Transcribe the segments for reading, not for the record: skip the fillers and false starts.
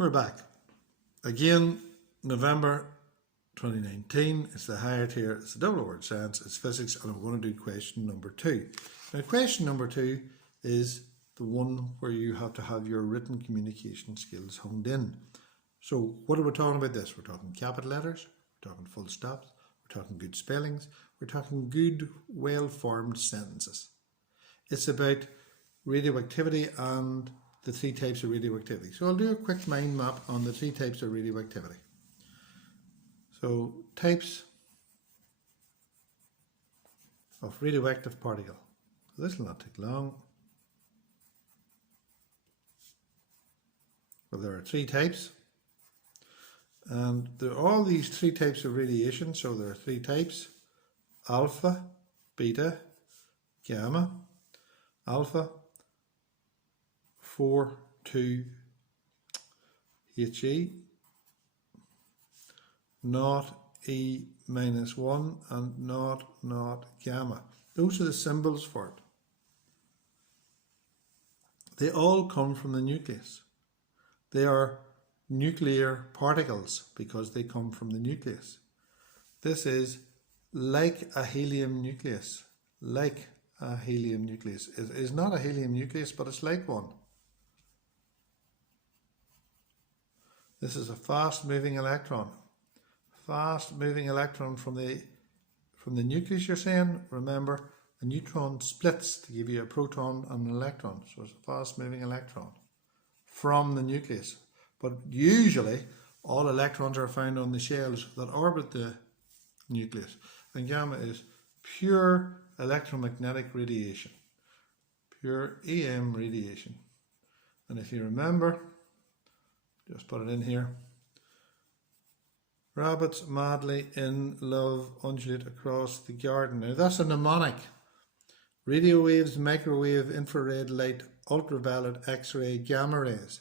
We're back. Again, November 2019. It's the higher tier, it's the double word science, it's physics, and we're going to do question number 2. Now, question number 2 is the one where you have to have your written communication skills honed in. So, what are we talking about this? We're talking capital letters, we're talking full stops, we're talking good spellings, we're talking good, well-formed sentences. It's about radioactivity and the 3 types of radioactivity. So I'll do a quick mind map on the 3 types of radioactivity. So types of radioactive particle. So this will not take long. Well, there are 3 types. And there are all these 3 types of radiation. So there are 3 types: alpha, beta, gamma. Alpha 4,2 He, naught E minus 1 and naught gamma. Those are the symbols for it. They all come from the nucleus. They are nuclear particles because they come from the nucleus. This is like a helium nucleus, like a helium nucleus. It is not a helium nucleus, but it's like one. This is a fast-moving electron. Fast-moving electron from the nucleus, you're saying. Remember, a neutron splits to give you a proton and an electron. So it's a fast-moving electron from the nucleus. But usually, all electrons are found on the shells that orbit the nucleus. And gamma is pure electromagnetic radiation. Pure EM radiation. And if you remember, just put it in here. Rabbits madly in love undulate across the garden. Now that's a mnemonic. Radio waves, microwave, infrared light, ultraviolet, X-ray, gamma rays.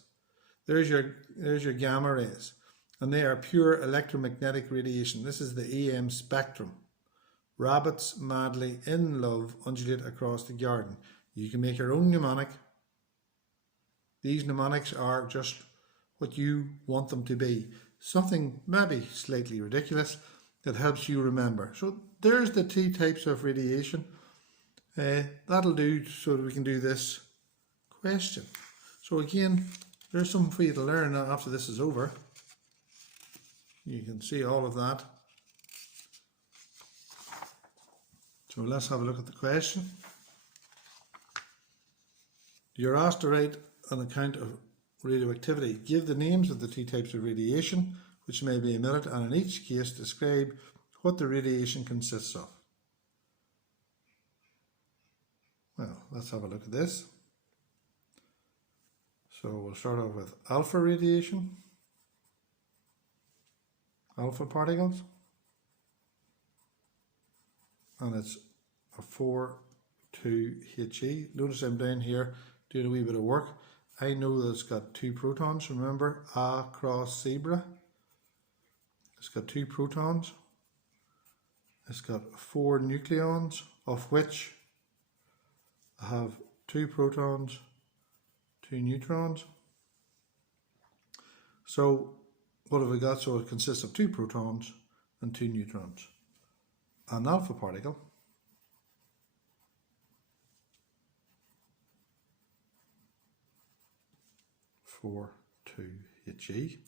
There's your gamma rays. And they are pure electromagnetic radiation. This is the EM spectrum. Rabbits madly in love undulate across the garden. You can make your own mnemonic. These mnemonics are just what you want them to be. Something maybe slightly ridiculous that helps you remember. So there's the 2 types of radiation. That'll do so that we can do this question. So again, there's something for you to learn after this is over. You can see all of that. So let's have a look at the question. You're asked to write an account of radioactivity. Give the names of the 2 types of radiation which may be emitted, and in each case describe what the radiation consists of. Well, let's have a look at this. So we'll start off with alpha radiation, alpha particles, and it's a 4,2 He. Notice I'm down here doing a wee bit of work. I know that it's got 2 protons. Remember, A cross zebra. It's got 2 protons. It's got 4 nucleons, of which I have 2 protons, 2 neutrons. So what have we got? So it consists of 2 protons and 2 neutrons. An alpha particle for 2 He.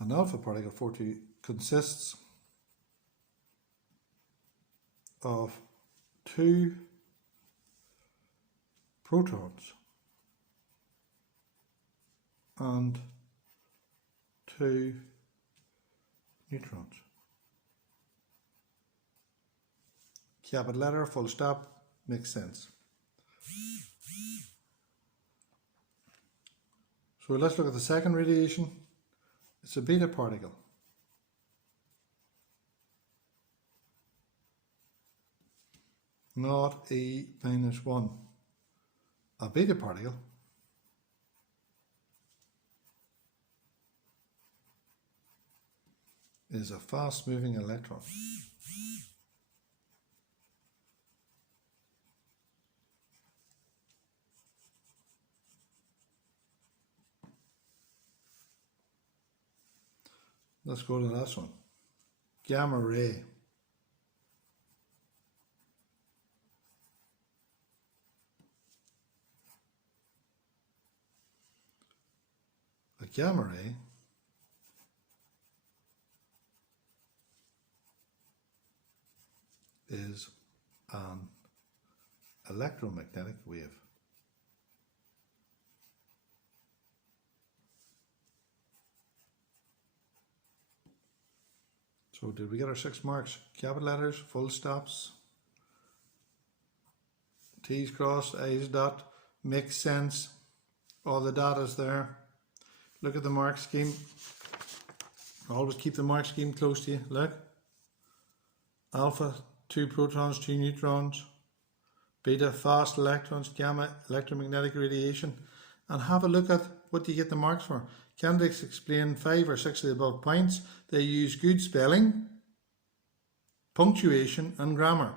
An alpha particle 4,2 consists of 2 protons and 2 neutrons. Capital letter, full stop, makes sense. So let's look at the second radiation. It's a beta particle. Naught E minus 1. A beta particle is a fast moving electron. Let's go to the last one. Gamma ray. A gamma ray is an electromagnetic wave. So did we get our 6 marks? Capital letters, full stops, T's crossed, I's dot, makes sense, all the data's there. Look at the mark scheme. Always keep the mark scheme close to you. Look. Alpha, 2 protons, 2 neutrons. Beta, fast electrons. Gamma, electromagnetic radiation. And have a look at what you get the marks for. Candidates explain 5 or 6 of the above points. They use good spelling, punctuation and grammar.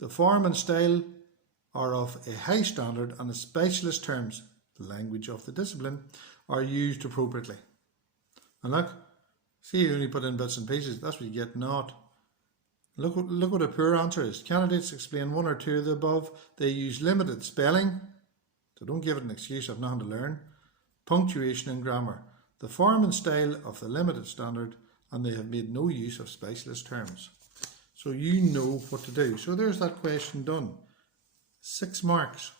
The form and style are of a high standard and the specialist terms, the language of the discipline, are used appropriately. And look, see, you only put in bits and pieces. That's what you get, not. Look what a poor answer is. Candidates explain 1 or 2 of the above. They use limited spelling, so don't give it an excuse of nothing to learn, punctuation and grammar, the form and style of the limited standard, and they have made no use of specialist terms. So you know what to do. So there's that question done. 6 marks.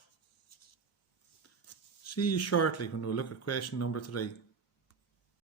See you shortly when we look at question number 3.